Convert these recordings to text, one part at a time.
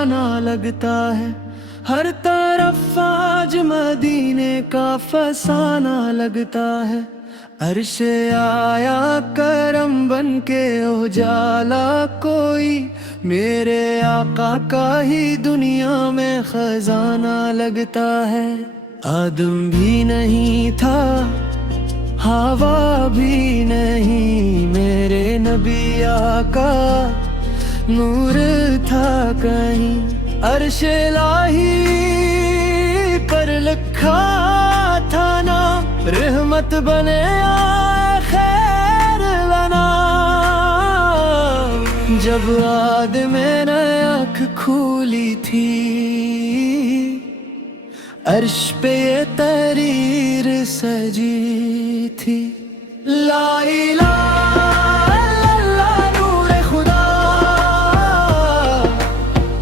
फसाना लगता है, हर तरफ आज मदीने का फसाना लगता है। अर्शे आया करम बन के उजाला कोई, मेरे आका का ही दुनिया में खजाना लगता है। आदम भी नहीं था, हवा भी नहीं, मेरे नबी आका नूर था कहीं। अर्शे लाही पर लिखा था नाम, रहमत बने खैर लना। जब आदम ने आँख खोली थी, अर्श पे ये तहरीर सजी थी। ला इलाहा इल्लल्लाह नूर खुदा,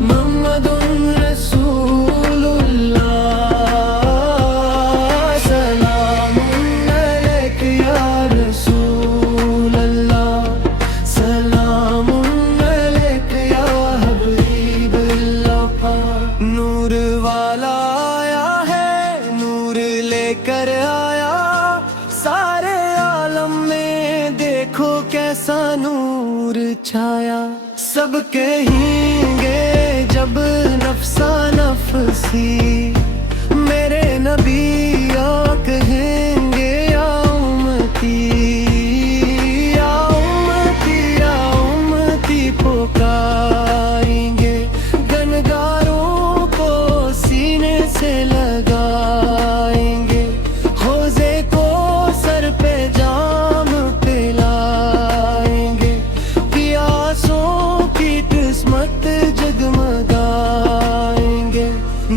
मुहम्मदुर रसूलुल्लाह, सलामुन अलैका या रसूल अल्लाह, सलामुन अलैका या हबीब अल्लाह। नूर वाला कर आया, सारे आलम में देखो कैसा नूर छाया। सब कहेंगे जब नफ्सा नफसी, मेरे नबी या कहेंगे या उम्मती, या उम्मती, या उम्मती पुकारेंगे। गनगारों को सीने से लगाएंगे,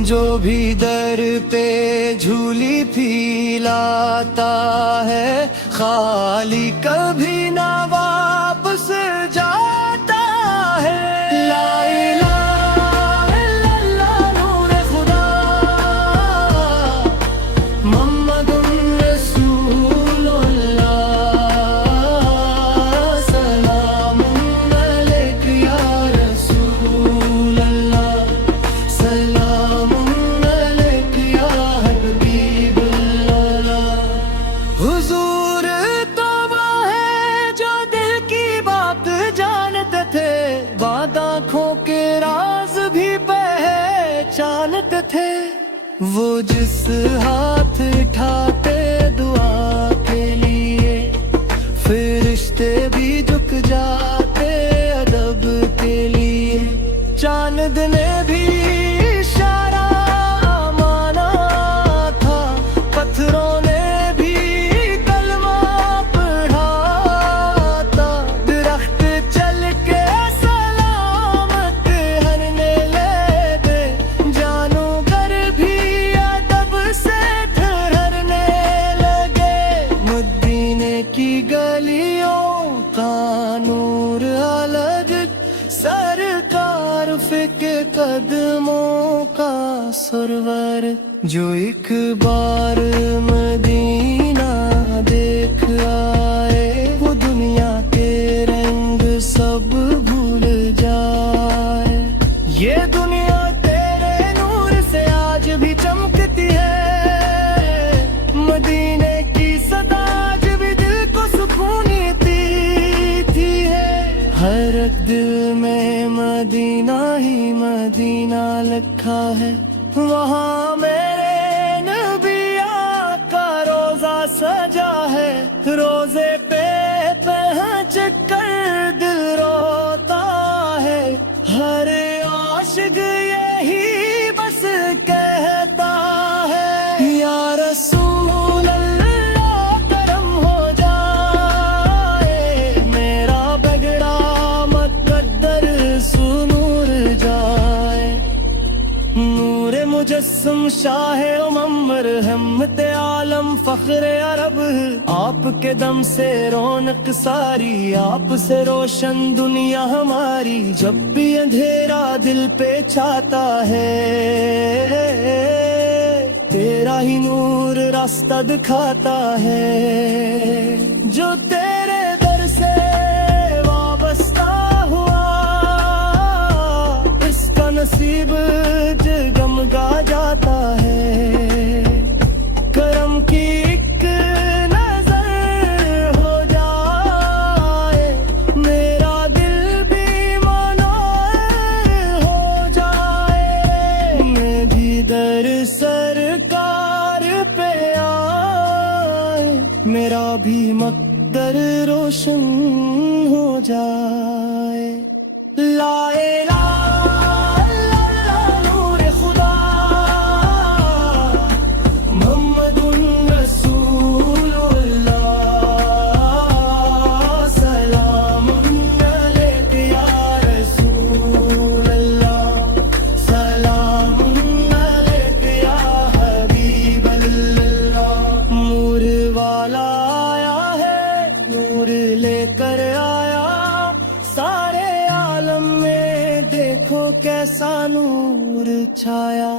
जो भी दर पे झूली फैलाता है, खाली कभी ना वापस जाता है। ला इलाहा इल्लल्लाह नूर खुदा, मुहम्मदुर रसूलुल्लाह, सलामुन अलैका या रसूल अल्लाह, सलाम हुजूर। तो वो है जो दिल की बात जानते थे, बाद आँखों के राज भी पहचानते थे। वो जिस हाथ उठाते दुआ के लिए, फरिश्ते भी झुक जाते अदब के लिए। चांद ने भी इशारा माना था, पत्थरों ने के कदमों का सरवर, जो एक बार मदीना देख आए, वो दुनिया के रंग सब भूल जाए। ये दुनिया तेरे नूर से आज भी चमकती है, मदीने की सदा आज भी दिल को सुकून देती है। हर दिल में मदीना ही मदीना लिखा है, वहाँ मेरे नबी आका रोजा सजा है। रोजे पे पहुँच कर दिल रोता है, हर आशिक यही बस कहता है, या रसूल अल्लाह करम हो जाए, मेरा बगड़ा मुकद्दर सुनूर जाए। नूर मुजस्सम शाह उमर रहमत आलम फख्र अरब, आपके दम से रौनक सारी, आप से रोशन दुनिया हमारी। जब भी अंधेरा दिल पे छाता है, तेरा ही नूर रास्ता दिखाता है। जो तेरे दर से वाबस्ता हुआ, इसका नसीब नसीब जगमगा जाता है। करम की एक नजर हो जाए, मेरा दिल भी मनोहर हो जाए। मैं भी दर सरकार पे आए, मेरा भी मकदर रोशन हो जाए। ला इलाहा इल्लल्लाह नूर खुदा, मुहम्मदुर रसूलुल्लाह, सलामुन अलैका या रसूलल्लाह, सलामुन अलैका या हबीबल्लाह। नूर वाला आया है, नूर लेकर आया, सारे आलम में देखो कैसा नूर छाया।